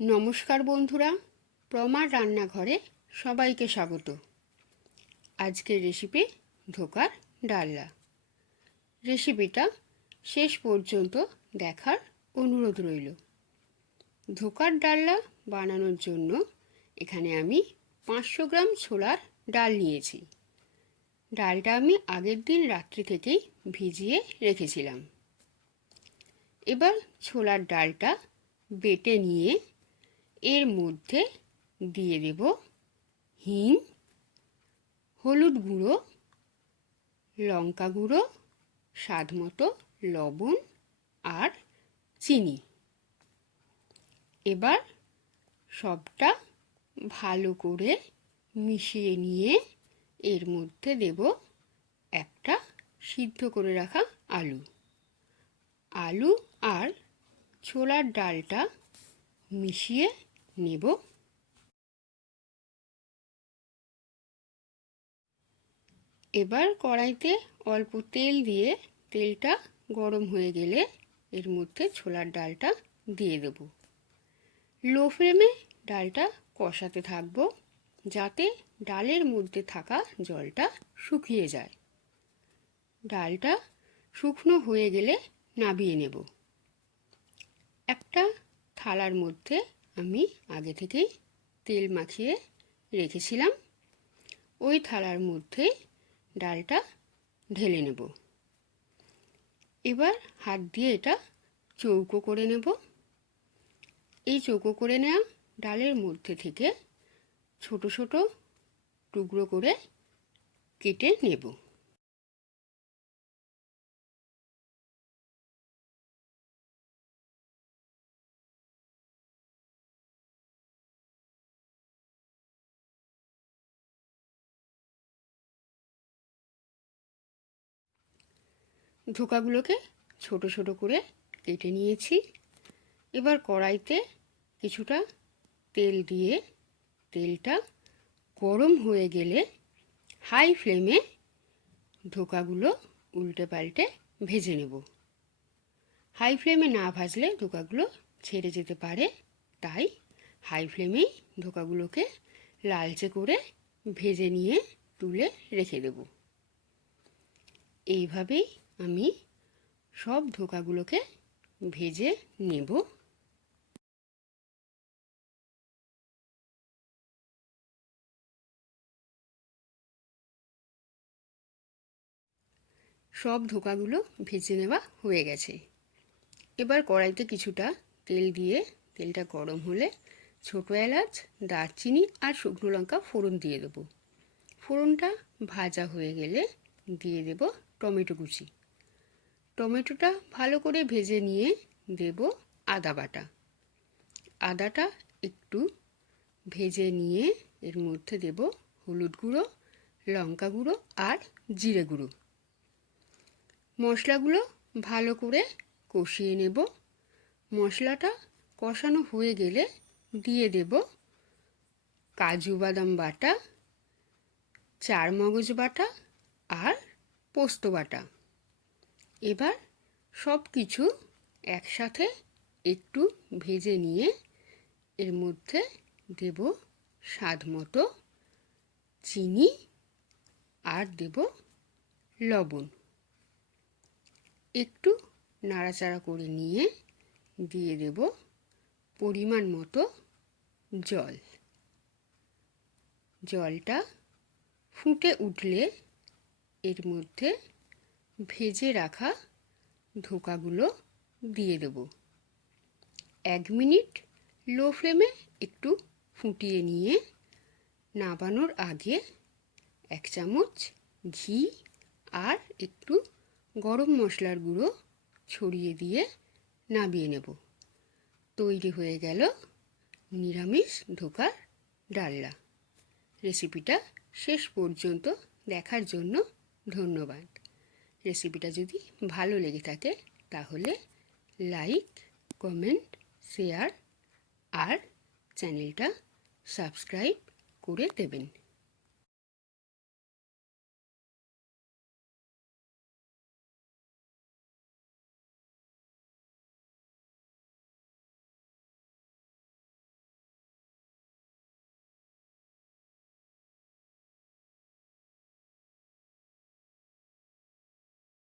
নমস্কার বন্ধুরা, প্রমার রান্নাঘরে সবাইকে স্বাগত। আজকের রেসিপি ধোকার ডালনা। রেসিপিটা শেষ পর্যন্ত দেখার অনুরোধ রইল। ধোকার ডালনা বানানোর জন্য এখানে আমি 500 গ্রাম ছোলার ডাল নিয়েছি। ডালটা আমি আগের দিন রাত্রি থেকেই ভিজিয়ে রেখেছিলাম। এবার ছোলার ডালটা বেটে নিয়ে এর মধ্যে দিয়ে দেব হিং, হলুদ গুঁড়ো, লঙ্কা গুঁড়ো, স্বাদ মতো লবণ আর চিনি। এবার সবটা ভালো করে মিশিয়ে নিয়ে এর মধ্যে দেব একটা সিদ্ধ করে রাখা আলু। আলু আর ছোলার ডালটা মিশিয়ে নেব। এবার কড়াইতে অল্প তেল দিয়ে তেলটা গরম হয়ে গেলে এর মধ্যে ছোলার ডালটা দিয়ে দেব। লো ফ্লেমে ডালটা কষাতে থাকবো যাতে ডালের মধ্যে থাকা জলটা শুকিয়ে যায়। ডালটা শুকনো হয়ে গেলে নামিয়ে নেব। একটা থালার মধ্যে আমি আগে থেকেই তেল মাখিয়ে রেখেছিলাম, ওই থালার মধ্যে ডালটা ঢেলে নেব। এবার হাত দিয়ে এটা চৌকো করে নেব। এই চৌকো করে নেওয়া ডালের মধ্যে থেকে ছোট ছোট টুকরো করে কেটে নেব। ধোকাগুলোকে ছোট ছোট করে কেটে নিয়েছি। এবার কড়াইতে কিছুটা তেল দিয়ে তেলটা গরম হয়ে গেলে হাই ফ্লেমে ধোকাগুলো উল্টে পাল্টে ভেজে নেব। হাই ফ্লেমে না ভাজলে ধোকাগুলো ছেড়ে যেতে পারে, তাই হাই ফ্লেমেই ধোকাগুলোকে লালচে করে ভেজে নিয়ে তুলে রেখে দেব। এইভাবেই আমি সব ধোকাগুলোকে ভেজে নেব। সব ধোকাগুলো ভেজে নেওয়া হয়ে গেছে। এবার কড়াইতে কিছুটা তেল দিয়ে তেলটা গরম হলে ছোটো এলাচ, দারচিনি আর শুকনো লঙ্কা ফোড়ন দিয়ে দেবো। ফোড়নটা ভাজা হয়ে গেলে দিয়ে দেব টমেটো কুচি। টমেটোটা ভালো করে ভেজে নিয়ে দেব আদা বাটা। আদাটা একটু ভেজে নিয়ে এর মধ্যে দেব হলুদ গুঁড়ো, লঙ্কা গুঁড়ো আর জিরে গুঁড়ো। মশলাগুলো ভালো করে কষিয়ে নেব। মশলাটা কষানো হয়ে গেলে দিয়ে দেব কাজু বাদাম বাটা, চারমগজ বাটা আর পোস্ত বাটা। এবার সব কিছু একসাথে একটু ভেজে নিয়ে এর মধ্যে দেব স্বাদ মতো চিনি আর দেব লবণ। একটু নাড়াচাড়া করে নিয়ে দিয়ে দেব পরিমাণ মতো জল। জলটা ফুটে উঠলে এর মধ্যে ভেজে রাখা ধোকাগুলো দিয়ে দেব। 1 মিনিট লো ফ্লেমে একটু ফুটিয়ে নিয়ে নামানোর আগে 1 চামচ ঘি আর একটু গরম মশলার গুঁড়ো ছড়িয়ে দিয়ে নামিয়ে নেব। তৈরি হয়ে গেল নিরামিষ ধোকার ডালনা। রেসিপিটা শেষ পর্যন্ত দেখার জন্য ধন্যবাদ। রেসিপিটা যদি ভালো লেগে থাকে তাহলে লাইক, কমেন্ট, শেয়ার আর চ্যানেলটা সাবস্ক্রাইব করে দেবেন।